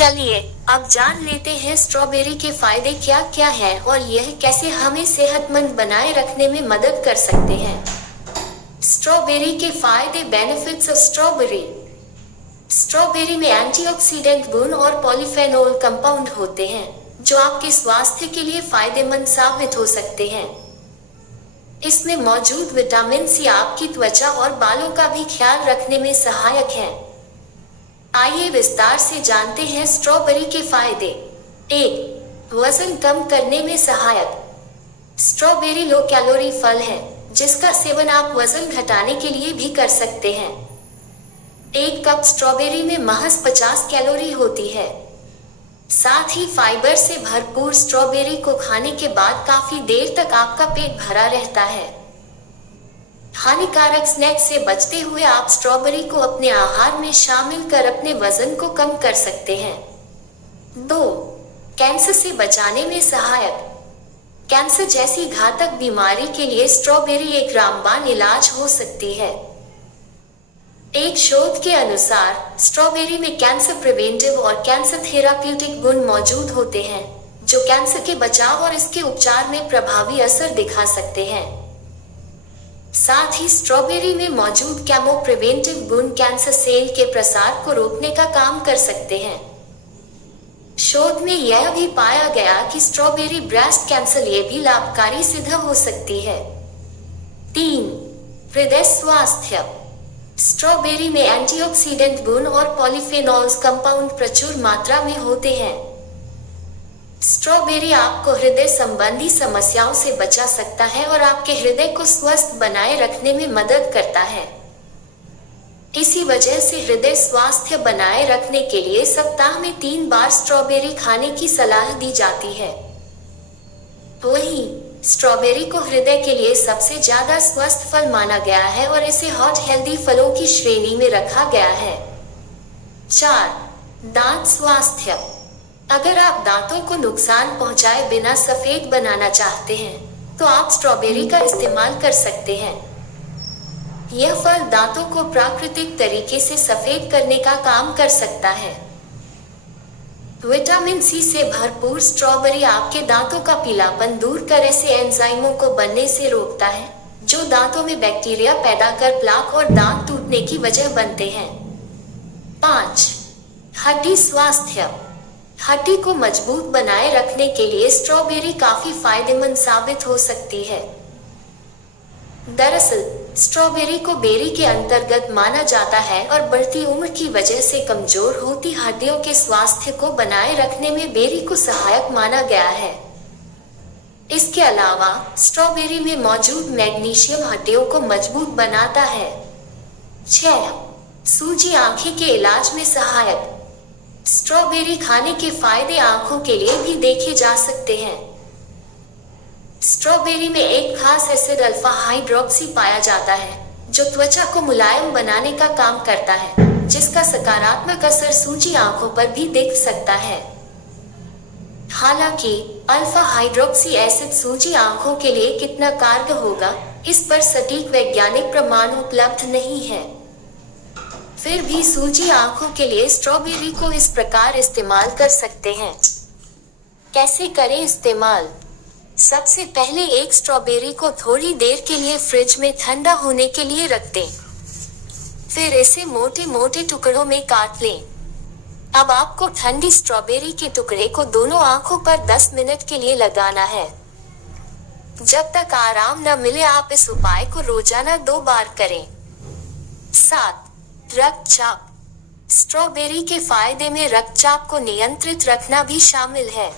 चलिए अब जान लेते हैं स्ट्रॉबेरी के फायदे क्या क्या हैं और यह कैसे हमें सेहतमंद बनाए रखने में मदद कर सकते हैं। स्ट्रॉबेरी के फायदे, बेनिफिट्स ऑफ स्ट्रॉबेरी। स्ट्रॉबेरी में एंटीऑक्सीडेंट गुण और पॉलीफेनोल कंपाउंड होते हैं जो आपके स्वास्थ्य के लिए फायदेमंद साबित हो सकते हैं। इसमें मौजूद विटामिन सी आपकी त्वचा और बालों का भी ख्याल रखने में सहायक है। आइए विस्तार से जानते हैं स्ट्रॉबेरी के फायदे। 1. वजन कम करने में सहायक। स्ट्रॉबेरी लो कैलोरी फल है जिसका सेवन आप वजन घटाने के लिए भी कर सकते हैं। 1 कप स्ट्रॉबेरी में महज 50 कैलोरी होती है। साथ ही फाइबर से भरपूर स्ट्रॉबेरी को खाने के बाद काफी देर तक आपका पेट भरा रहता है। हानिकारक स्नैक से बचते हुए आप स्ट्रॉबेरी को अपने आहार में शामिल कर अपने वजन को कम कर सकते हैं। 2. कैंसर से बचाने में सहायक। कैंसर जैसी घातक बीमारी के लिए स्ट्रॉबेरी एक रामबाण इलाज हो सकती है। एक शोध के अनुसार स्ट्रॉबेरी में कैंसर प्रिवेंटिव और कैंसर थेराप्यूटिक गुण मौजूद होते हैं जो कैंसर के बचाव और इसके उपचार में प्रभावी असर दिखा सकते हैं। साथ ही स्ट्रॉबेरी में मौजूद केमो प्रिवेंटिव गुण कैंसर सेल के प्रसार को रोकने का काम कर सकते हैं। शोध में यह भी पाया गया कि स्ट्रॉबेरी ब्रेस्ट कैंसर लिए भी लाभकारी सिद्ध हो सकती है। 3. हृदय स्वास्थ्य। स्ट्रॉबेरी में एंटीऑक्सीडेंट गुण और पॉलीफेनॉल्स कंपाउंड प्रचुर मात्रा में होते हैं। स्ट्रॉबेरी आपको हृदय संबंधी समस्याओं से बचा सकता है और आपके हृदय को स्वस्थ बनाए रखने में मदद करता है। इसी वजह से हृदय स्वास्थ्य बनाए रखने के लिए सप्ताह में 3 बार स्ट्रॉबेरी खाने की सलाह दी जाती है। वहीं स्ट्रॉबेरी को हृदय के लिए सबसे ज्यादा स्वस्थ फल माना गया है और इसे हॉट हेल्दी फलों की श्रेणी में रखा गया है। 4. दांत स्वास्थ्य। अगर आप दांतों को नुकसान पहुंचाए बिना सफेद बनाना चाहते हैं तो आप स्ट्रॉबेरी का इस्तेमाल कर सकते हैं। यह फल दांतों को प्राकृतिक तरीके से सफेद करने का काम कर सकता है। विटामिन सी से भरपूर स्ट्रॉबेरी आपके दांतों का पीलापन दूर कर ऐसे एंजाइमों को बनने से रोकता है जो दांतों में बैक्टीरिया पैदा कर प्लाक और दांत टूटने की वजह बनते हैं। 5. हड्डी स्वास्थ्य। हड्डी को मजबूत बनाए रखने के लिए स्ट्रॉबेरी काफी फायदेमंद साबित हो सकती है। दरअसल स्ट्रॉबेरी को बेरी के अंतर्गत माना जाता है और बढ़ती उम्र की वजह से कमजोर होती हड्डियों के स्वास्थ्य को बनाए रखने में बेरी को सहायक माना गया है। इसके अलावा स्ट्रॉबेरी में मौजूद मैग्नीशियम हड्डियों को मजबूत बनाता है। 6. सूजी आंखें के इलाज में सहायक। स्ट्रॉबेरी खाने के फायदे आंखों के लिए भी देखे जा सकते हैं। स्ट्रॉबेरी में एक खास एसिड अल्फा हाइड्रोक्सी पाया जाता है जो त्वचा को मुलायम बनाने का काम करता है जिसका सकारात्मक असर सूजी आंखों पर भी दिख सकता है। हालांकि अल्फा हाइड्रोक्सी एसिड सूजी आंखों के लिए कितना कारगर होगा इस पर सटीक वैज्ञानिक प्रमाण उपलब्ध नहीं है। फिर भी सूजी आंखों के लिए स्ट्रॉबेरी को इस प्रकार इस्तेमाल कर सकते हैं। कैसे करें इस्तेमाल? सबसे पहले एक स्ट्रॉबेरी को थोड़ी देर के लिए फ्रिज में ठंडा होने के लिए रख दें। फिर इसे मोटे मोटे टुकड़ों में काट लें। अब आपको ठंडी स्ट्रॉबेरी के टुकड़े को दोनों आंखों पर 10 मिनट के लिए लगाना है। जब तक आराम न मिले आप इस उपाय को रोजाना 2 बार करें। 7. रक्तचाप। स्ट्रॉबेरी के फायदे में रक्तचाप को नियंत्रित रखना भी शामिल है।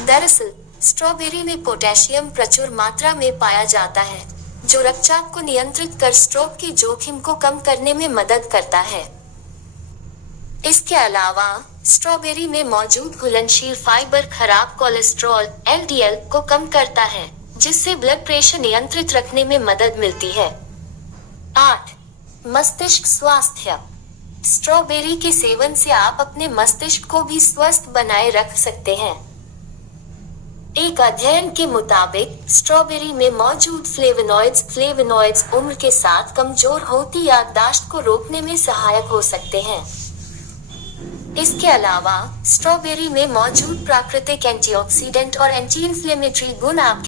दरअसल स्ट्रॉबेरी में पोटेशियम प्रचुर मात्रा में पाया जाता है जो रक्तचाप को नियंत्रित कर स्ट्रोक के जोखिम को कम करने में मदद करता है। इसके अलावा स्ट्रॉबेरी में मौजूद घुलनशील फाइबर खराब कोलेस्ट्रॉल LDL को कम करता है जिससे ब्लड प्रेशर नियंत्रित रखने में मदद मिलती है। 8. मस्तिष्क स्वास्थ्य। स्ट्रॉबेरी के सेवन से आप अपने मस्तिष्क को भी स्वस्थ बनाए रख सकते हैं। एक अध्ययन के मुताबिक स्ट्रॉबेरी में मौजूद फ्लेवोनॉइड्स उम्र के साथ कमजोर होती याददाश्त को रोकने में सहायक हो सकते हैं। इसके अलावा स्ट्रॉबेरी में मौजूद प्राकृतिक एंटीऑक्सीडेंट और एंटी इन्फ्लेमेटरी गुण आपके